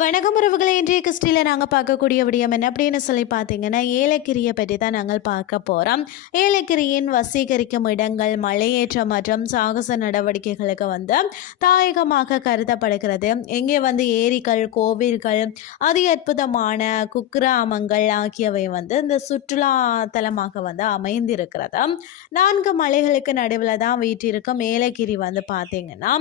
வணக்கம் உறவுகளை இன்றைய கிறிஸ்டியில் நாங்கள் பார்க்கக்கூடிய விடயம் என்ன? அப்படின்னு சொல்லி பார்த்தீங்கன்னா ஏலக்கிரியை பற்றி தான் நாங்கள் பார்க்க போகிறோம் ஏலக்கிரியின் வசீகரிக்கும் இடங்கள் மலையேற்றம் மற்றும் சாகச நடவடிக்கைகளுக்கு வந்து தாயகமாக கருதப்படுகிறது. இங்கே வந்து ஏரிகள் கோவில்கள் அதி அற்புதமான குக்கிராமங்கள் ஆகியவை வந்து இந்த சுற்றுலா தலமாக வந்து அமைந்திருக்கிறது. நான்கு மலைகளுக்கு நடுவில் தான் வீட்டிற்கும் ஏலகிரி வந்து பார்த்தீங்கன்னா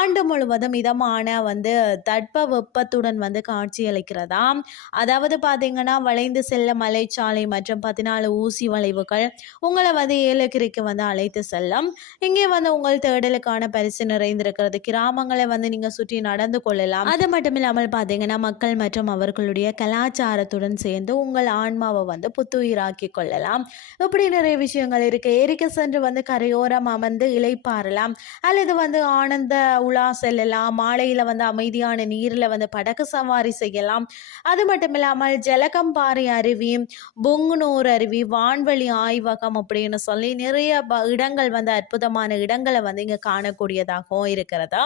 ஆண்டு முழுவதும் இதமான வந்து தட்ப வெப்பத்துடன் வந்து காட்சியளிக்கிறதா அதாவது பார்த்தீங்கன்னா வளைந்து செல்ல மலைச்சாலை மற்றும் பதினாலு ஊசி வளைவுகள் உங்களை வந்து ஏலகிரிக்கு வந்து அழைத்து செல்லும். இங்கே வந்து உங்கள் தேடலுக்கான பரிசு நிறைந்திருக்கிறது. கிராமங்களை வந்து நீங்கள் சுற்றி நடந்து கொள்ளலாம். அது மட்டும் இல்லாமல் பார்த்தீங்கன்னா மக்கள் மற்றும் அவர்களுடைய கலாச்சாரத்துடன் சேர்ந்து உங்கள் ஆன்மாவை வந்து புத்துயிராக்கி கொள்ளலாம். இப்படி நிறைய விஷயங்கள் இருக்கு. ஏரிக்கு சென்று வந்து கரையோரம் அமர்ந்து இளைப்பாறலாம். அல்லது வந்து ஆனந்த உலா செல்லலாம். மாலையில் வந்து அமைதியான நீரில் வந்து படகு சவாரி செய்யலாம். அது மட்டும் இல்லாமல் ஜலகம்பாறை அருவி பொங்குனூர் அருவி வான்வழி ஆய்வகம் அப்படின்னு சொல்லி நிறைய ப- இடங்கள் வந்து அற்புதமான இடங்களை வந்து இங்கே காணக்கூடியதாகவும் இருக்கிறது.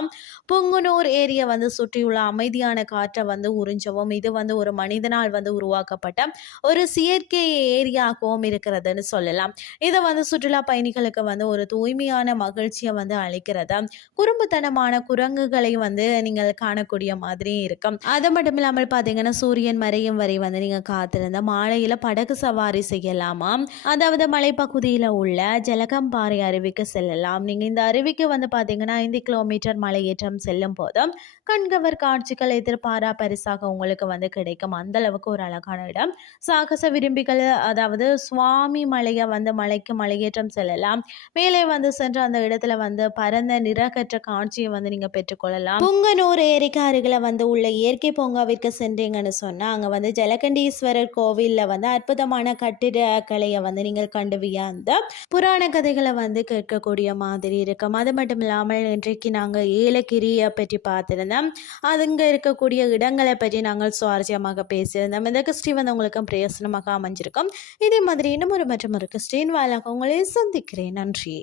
புங்குனூர் ஏரியை வந்து சுற்றியுள்ள அமைதியான காற்றை வந்து உறிஞ்சவும் இது வந்து ஒரு மனிதனால் வந்து உருவாக்கப்பட்ட ஒரு செயற்கை ஏரியாகவும் இருக்கிறதுன்னு சொல்லலாம். இதை வந்து சுற்றுலா பயணிகளுக்கு வந்து ஒரு தூய்மையான மகிழ்ச்சியை வந்து அளிக்கிறது. குறும்புத்தனமான குரங்குகளை வந்து நீங்கள் காணக்கூடிய மாதிரி இருக்கும். அது மட்டும் இல்லாமல் பார்த்தீங்கன்னா சூரியன் மறையும் வரை வந்து நீங்கள் காத்திருந்த மாலையில் படகு சவாரி செய்யலாமா? அதாவது மலைப்பகுதியில் உள்ள ஜலகம்பாறை அருவிக்கு செல்லலாம். நீங்கள் இந்த அருவிக்கு வந்து பார்த்தீங்கன்னா ஐந்து கிலோமீட்டர் மலையேற்றம் செல்லும் போதும் கண்கவர் காட்சிகள் எதிர்பாரா பரிசாக உங்களுக்கு வந்து கிடைக்கும். அந்த அளவுக்கு ஒரு அழகான இடம். சாகச விரும்பிகள் அதாவது சுவாமி மலையை வந்து மலைக்கு மலையேற்றம் செல்லலாம். மேலே வந்து சென்று அந்த இடத்துல வந்து பரந்த நிறக்கற்ற காட்சியை வந்து நீங்கள் பெற்றுக்கொள்ளலாம். புங்கனூர் ஏரிக்கு அருகில் வந்து உள்ள இயற்கை பூங்காவிற்கு சென்றீங்கன்னு சொன்னால் அங்கே வந்து ஜலகண்டீஸ்வரர் கோவிலில் வந்து அற்புதமான கட்டிடக்கலையை வந்து நீங்கள் கண்டு வியந்த புராண கதைகளை வந்து கேட்கக்கூடிய மாதிரி இருக்கும். அது மட்டும் இல்லாமல் இன்றைக்கு நாங்கள் ஏலகிரியை பற்றி பார்த்துருந்தோம். அங்கே இருக்கக்கூடிய இடங்களை பற்றி நாங்கள் சுவாரஸ்யமாக பேசியிருந்தோம். இந்த கிறிஸ்டி வந்து உங்களுக்கும் பிரயோசனமாக அமைஞ்சிருக்கும். இதே மாதிரி இன்னும் ஒரு மற்றும் ஒரு கிறிஸ்டின் வாயிலாக உங்களை சந்திக்கிறேன். நன்றி.